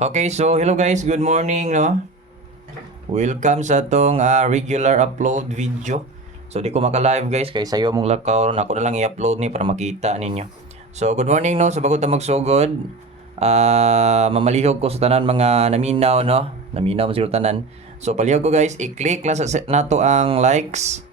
Okay, so hello guys, good morning, no? Welcome sa atong regular upload video. So di ko maka-live guys kay sayo mong lakaw, ako na lang i-upload ni para makita ninyo. So good morning no, sa bago ta magsugod. Mamalihog ko sa tanan mga naminaw no. Naminaw mo tanan. So palihog ko guys, i-click lang sa nato ang likes.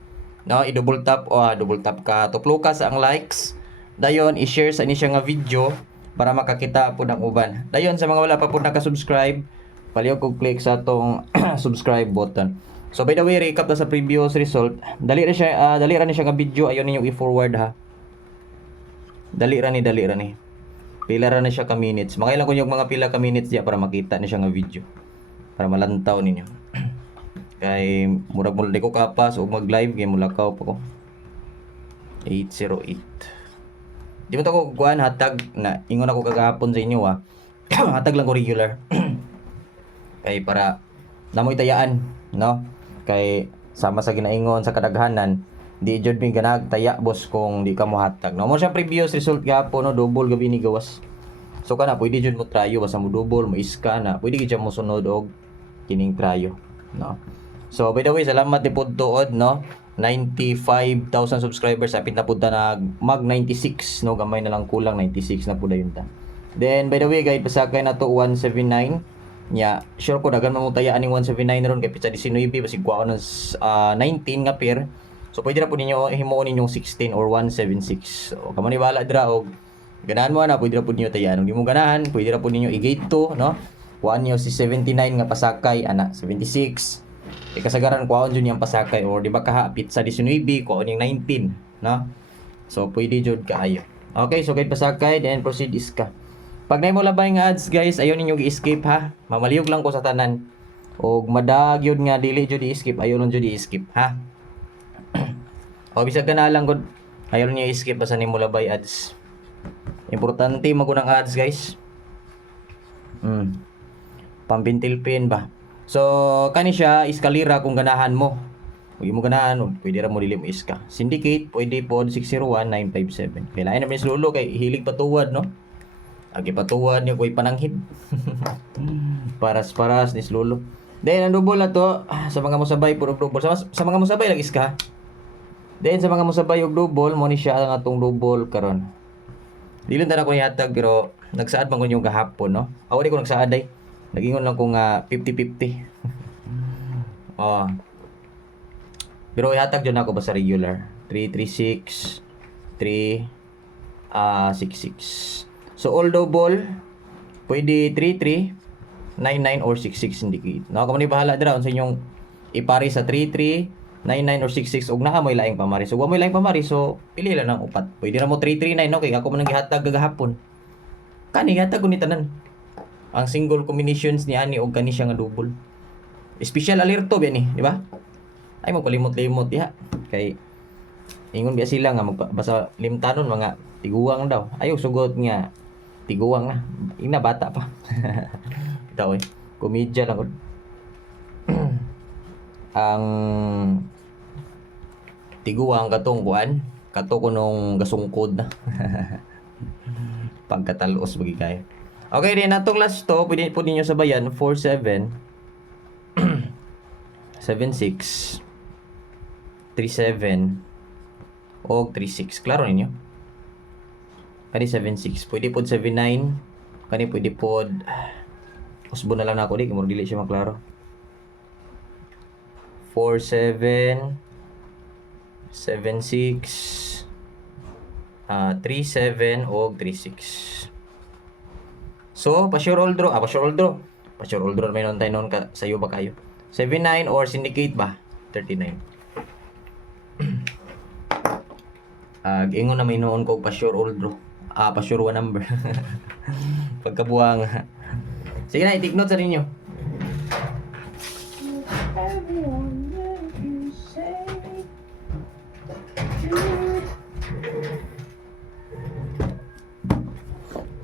No, i-double tap o double tap ka. Tuplo ka sa ang likes. Dayon i-share sa ini siya nga video para makakita po ng uban. Dayon sa mga wala pa po naka-subscribe, palihog kog click sa atong subscribe button. So by the way, recap na sa previous result. Dali ra ni siya nga video, ayon ninyo i-forward ha. Dali ra ni. Pila ra ni siya ka minutes. Makailan ko yung mga pila ka minutes diya para makita ni siya nga video. Para malantaw ninyo. Kay murag mo di ko kapas og mag-live kay mulakaw pa ko. 808. Di mo to ko kuan hatag na ingon ako kagahapon sa inyo ha. Hatag lang ko regular. Kay para namoy tayaan, no? Kay sama sa ginaingon sa kadaghanan, di jud mi ganag taya boss kung di ka mo hatag. No mo siya previous result gahapon no, double gabi ni gawas. So kana pwede jud mo tryo basta mo double, mo iska na. Pwede gyud mo sunod og kining tryo, no? So by the way, salamat di pod tuod, no? 95,000 subscribers apit na pud ta nag mag 96 no, gamay na lang kulang 96 na pud dayon ta. Then by the way guys, pasakay na to 179 nya. Sure ko dagan mo tayaan ning 179 ron kay pizza 19 basig kuha ng 19 nga pair. So pwede ra pud ninyo himuon ninyong 16 or 176. So kamo ni bala dra og ganahan mo na pwede ra pud ninyo tayaan. Kung di mo ganahan, pwede ra pud ninyo i-gate to, no? Kuha niyo si 79 nga pasakay ana 76. Kasagaran kuhaon jud niyang pasakay or di ba kahapit sa 19 kuhaon yung 19, no? So pwede jud kaayo. Okay, so kay pasakay then proceed iska. Pag nay mo labay nga ads guys, ayon ninyo gi-skip ha. Mamaliyog lang ko sa tanan. Og madag yun nga dili jud i-skip, ayon lang jud i-skip ha. O bisag kana lang gud ayon niyo i-skip basta nimo labay ads. Importante magunang ads guys. Pambintil pin ba. So, kani siya iskalira kung ganahan mo. Kung mo ganahan, pwede ra mo dili mo iska. Syndicate, pwede pod 601957. Kailangan naman is lulo kay hilig patuwad, no? Agi patuwad niyo koy pananghid. Paras-paras ni lulo. Then, ang double na to, sa mga musabay puro double. Sa mga musabay lang iska. Then, sa mga musabay og double, mo ni siya ang atong double karon. Dili ta na ko yatag pero nagsaad man ko yung gahapon, no? Aw di ko nagsaad ay. Nagingon lang ko nga 50-50. Oh. Pero ihatag dyan ako basta regular. 336 366. So all double pwede 33 99 or 66 indicate. No, kamo ni bahala dira sa inyong ipari sa 33 99 or 66 ug naa mo'y laing pamari. So wa mo'y laing pamari so pili lang ng upat. Pwede ra mo 339 no kay ako man gihatag gagahapon. Kani hatag ko ni tanan. Ang single combinations ni ani og kani siya nga double. Special alerto ba ni, di ba? Ay magpalimot-limot diha. Kay ingon biya sila nga basta limtanon mga tiguwang daw. Ayo sugot nga tiguwang na. Ina bata pa. Bitaw eh. Komedya lang gud. Ang tiguwang katong kuan, kato ko nung gasungkod na. Pagkatalos bagi kayo. Okay, then atong last to, pwede po ninyo sabayan, 47, 76, 37, o 36. Klaro ninyo? Kani 76. Pwede po 79. Kani pwede po, usbo na lang ako di, kamuro dili siya maklaro. 47, 76, 37, o 36. So, pa-sure all draw. Pa-sure all draw. Pa-sure all draw may noon tayo noon sa'yo ba kayo? 79 or syndicate ba? 39. Ingon na may noon ko pa-sure all draw. Pa-sure one number. Pagkabuang. Sige na, i-take note sa ninyo.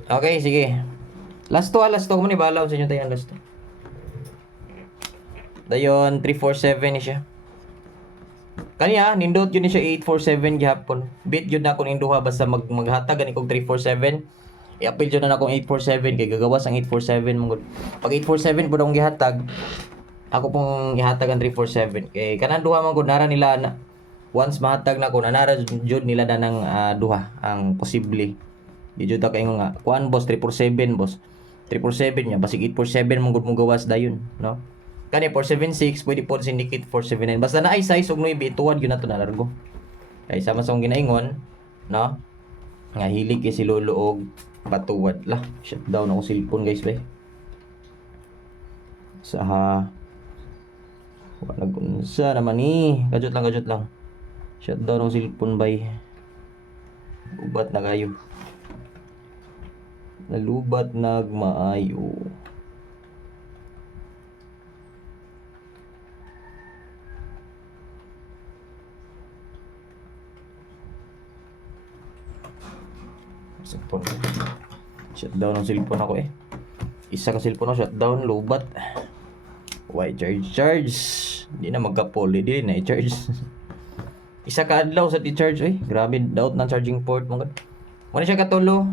Okay, sige. Last to kamo ni balaw sa inyo tayo last to. Dayon 347 ni siya. Kaniya nindot yun ni siya 847 gihapon. Bit yun na ako ning duha basta maghatag ani kog 347. I-appeal yun na akong 847 kay gagawas ang 847 mong. Pag 847 pud akong gihatag, ako pong ihatag ang 347 kay kanang duha man gud nara nila na once mahatag na ko nara jud nila na ng duha ang posible. Di jud ta kay nga kuan boss 347 boss. 347 niya basig 847 mong gud mo gawas dayon, no? Kani 476 pwede po syndicate 479 basta na ay size og 9 tuwad gyud nato na largo. Kay sama sa akong ginaingon, no? Nga hilig kay si lolo og batuwad lah. Shut down ako cellphone guys bay. Sa nag-unsa naman ni. Gadget lang. Shut down ang cellphone bay. Ubat na kayo. Nalubat nagmaayo. Cellphone. Shutdown ang cellphone ako eh. Isa ka cellphone ako, shutdown, lubat. Why charge? Hindi na magka-poly, hindi na i-charge. Isa ka adlaw sa i-charge eh. Grabe, doubt ng charging port mo. Wala siya katulo.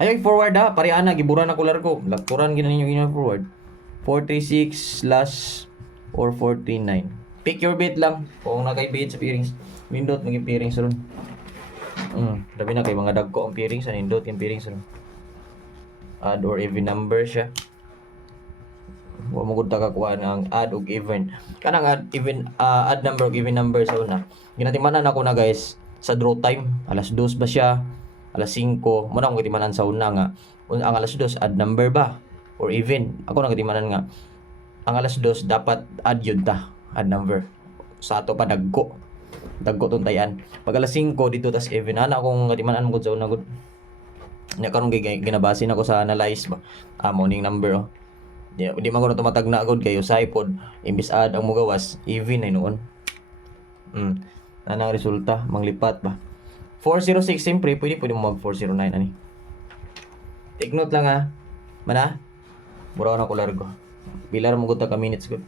Ayaw forward ha, pare ana giburan ako largo. Lakturan gina ninyo forward. 436/439. Pick your bit lang. Kung nakay bit sa bearings, nindot maging bearings ron. Labi na kay mga dagko ang bearings, nindot yung bearings ron. Add or even number siya. Wa mo gud ta kakuha ang add og even. Kanang add number og even number sa una. Ginatimanan ako na guys sa draw time. Alas 2 ba siya? Alas 5. Mo na akong katimanan sa una nga. Ang alas 2 add number ba or even. Ako na katimanan nga ang alas 2 dapat add yun ta. Add number. Sa ato pa dagko tong tayan. Pag alas 5 dito tas even ana akong katimanan mo sa una gud. Nya karon ginabasin ako sa analyze ba. Morning number oh. Di man ko na tumatag na agad kayo sa iPod. Imbis add ang mugawas, even ay noon. Anang resulta, manglipat ba. 406 siyempre, pwede mo mag 409 ani. Take note lang ha. Mana? Mura na ko largo. Bilar mo gud ta ka minutes gud.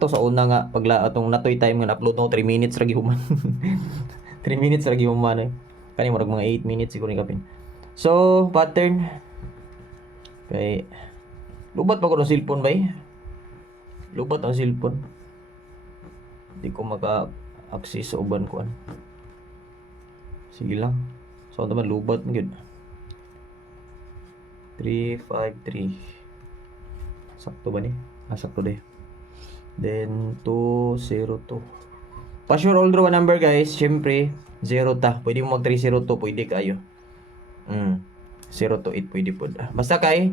To sa una nga pagla atong natoy time nga upload no 3 minutes ra gihuman. 3 minutes ra gihuman eh. Kani murag mga 8 minutes siguro ni kapin. So, pattern kay lubat pa ko ng cellphone ba eh. Lubat ang cellphone. Hindi ko maka-access sa uban ko. Sige lang. So, naman lubat na yun. 353. Sakto ba ni? Sakto din. Then, 202. Pa-sure all draw number guys. Siyempre, 0 ta. Pwede mo mag 302. Pwede kayo. 0 to 8 pwede po. Basta kay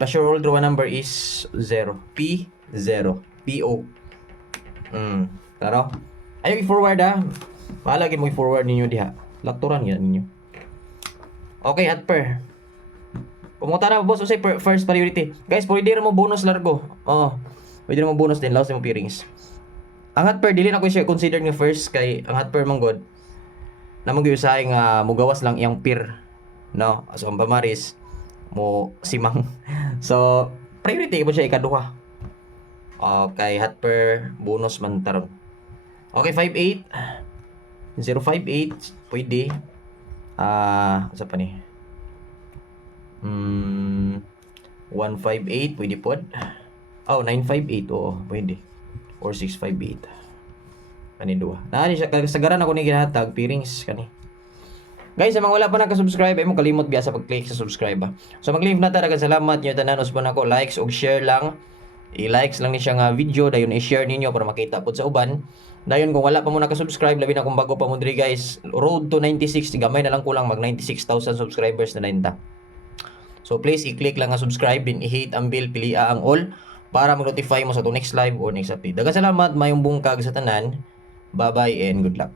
pa-sure all draw number is 0. P0. P-O. Klaro? Ayaw i-forward ha. Malagi mo i-forward ninyo diha. Lakturan yan ninyo. Okay, at per. Pumunta na boss usay first priority. Guys, pwede rin mo bonus largo. Pwede rin mo bonus din. Laos mo peerings. Ang at per, dili na ko siya consider nga first kay ang at per manggod. Namang giusahay nga mugawas lang iyang peer. No? So, ang pamaris mo simang. So, priority mo siya ikaduha. Okay, hot per bonus man taron. Okay, 58. 058 pwede. Sa pa ni? 158 pwede pod. 958 oo, pwede. Or 658. Kani duha. Naani siya kasagaran ako ni ginahatag peerings kani. Guys, sa mga wala pa naka-subscribe, ay mo kalimot biya sa pag-click sa subscribe. So mag-leave na talaga salamat nyo tanan usbon ako likes og share lang. I-likes lang ni siya nga video dayon i-share ninyo para makita pud sa uban. Dayon kung wala pa mo naka-subscribe labi na kung bago pa mo diri guys, road to 96 gamay na lang kulang mag 96,000 subscribers na nanda. So please i-click lang ang subscribe din i-hit ang bell pilia ang all para mag-notify mo sa to next live or next update. Daghang salamat, mayong bungkag sa tanan. Bye-bye and good luck.